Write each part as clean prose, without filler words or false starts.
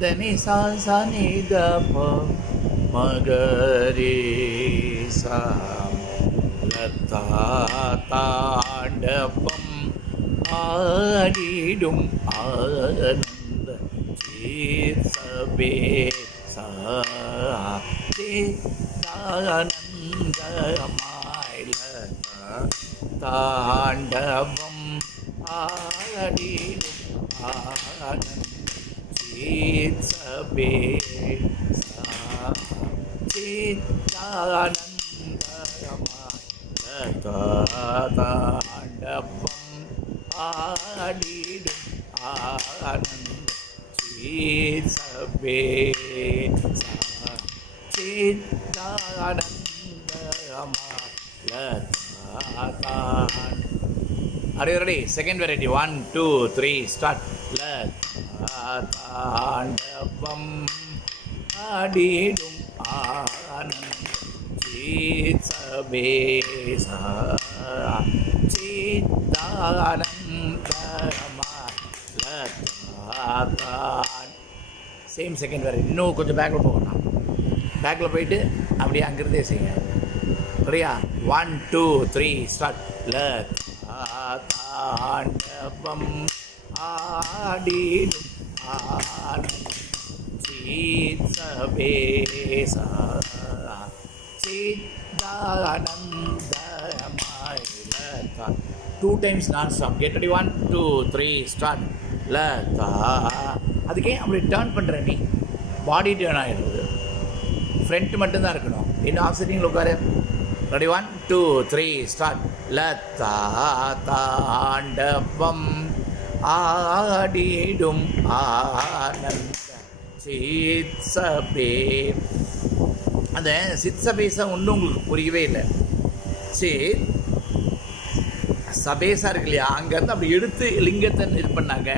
దని సా సా ని ద ప மகரி தாண்டவம் ஆடிடும் ஆனந்த சீர்சபே சானந்தமாயில தாண்டவம் ஆடிடும் ஆனந்த சீர்சபே தாண்டவம் ஆடிடும் ஆனந்த சீர்சபே Are you ready? Second variety. 1, 2, 3, start. தாண்டவம் ஆடிடும் ஆனந்த சீர்சபே சேம் செகண்ட் வேறு இன்னும் கொஞ்சம் பேக்கில் போகணும். பேக்கில் போயிட்டு அப்படியே அங்கிருந்தே செய்யுங்க. சரியா? 1, 2, 3 ஸ்டார்ட். தாண்டவம் ஆடிடும் ஆனந்த சீர்சபே சித்தானந்தமய 2 times non-stop. Get ready. 1, 2, 3 start. அதுக்கே அப்படி டேர்ன் பண்ணுற நீ பாடி டேர்ன் ஆகிடுறது. ஃப்ரண்ட் மட்டும்தான் இருக்கணும். இன்னும் ஆஃப் செட்டிங்கில் உட்காரு. ரெடி? 1, 2, 3 ஸ்டார்ட். தாண்டவம் ஆடிடும் ஆனந்த சித்சபே. அந்த சித்சபேசா ஒன்றும் உங்களுக்கு புரியவே இல்லை. சரி, சபேசா இருக்கு இல்லையா, அங்கேருந்து அப்படி எடுத்து லிங்கத்தை இது பண்ணாங்க.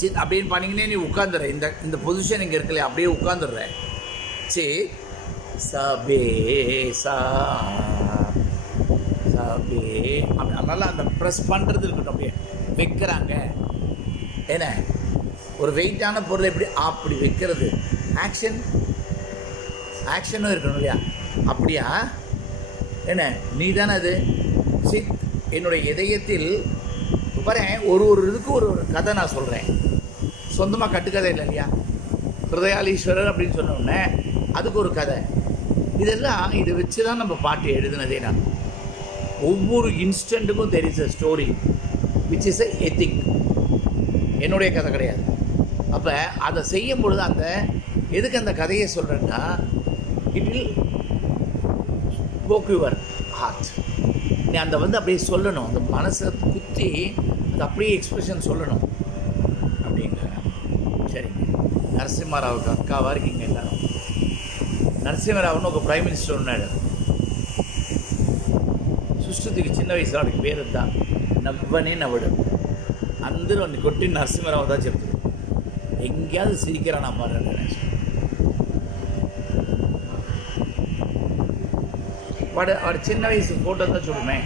சித் அப்படின்னு பண்ணிங்கன்னே நீ உட்காந்துடுற. இந்த பொசிஷன் இங்கே இருக்கு இல்லையா, அப்படியே உட்காந்துடுற. சரி, சபேசா சபே அப்படி அதனால அந்த ப்ரெஸ் பண்ணுறது இருக்கட்டும். அப்படியே வைக்கிறாங்க. என்ன ஒரு வெயிட்டான பொருளை எப்படி அப்படி வைக்கிறது. ஆக்ஷனும் இருக்கணும் இல்லையா? அப்படியா? என்ன நீ தானே அது? சித் என்னுடைய இதயத்தில் பாரு, ஒரு இதுக்கு ஒரு கதை நான் சொல்கிறேன். சொந்தமாக கட்டுக்கதை இல்லை இல்லையா? ஹிருதயாலீஸ்வரர் அப்படின்னு சொன்னோடனே அதுக்கு ஒரு கதை. இதெல்லாம் இதை வச்சு தான் நம்ம பாட்டு எழுதுனதே. நான் ஒவ்வொரு இன்ஸ்டண்ட்டுக்கும் there is a story which is a ethic. என்னுடைய கதை கிடையாது. அப்போ அதை செய்யும் பொழுது அந்த எதுக்கு அந்த கதையை சொல்கிறேன்னா, it will poke your heart. நீ அந்த அப்படியே சொல்லணும். அந்த மனசை குத்தி அது அப்படியே எக்ஸ்பிரஷன் சொல்லணும் அப்படிங்க. சரிங்க. நரசிம்மராவுக்கு அக்காவாக இருக்கீங்க எல்லாரும். நரசிம்மராவுன்னு ஒரு பிரைம் மினிஸ்டர் ఉన్నాడు. సుష్టుతికి చిన్న వయసులో వాడికి పేరు నవ్వనే నవ్వడు. అందరూ అన్ని కొట్టి నరసింహరావు தான் చెప్తారు. எங்கேயாவது சிரிக்கிறான் நான் பாருங்க. వాడు చిన్న వయసు ఫోటో தான் చూడమే.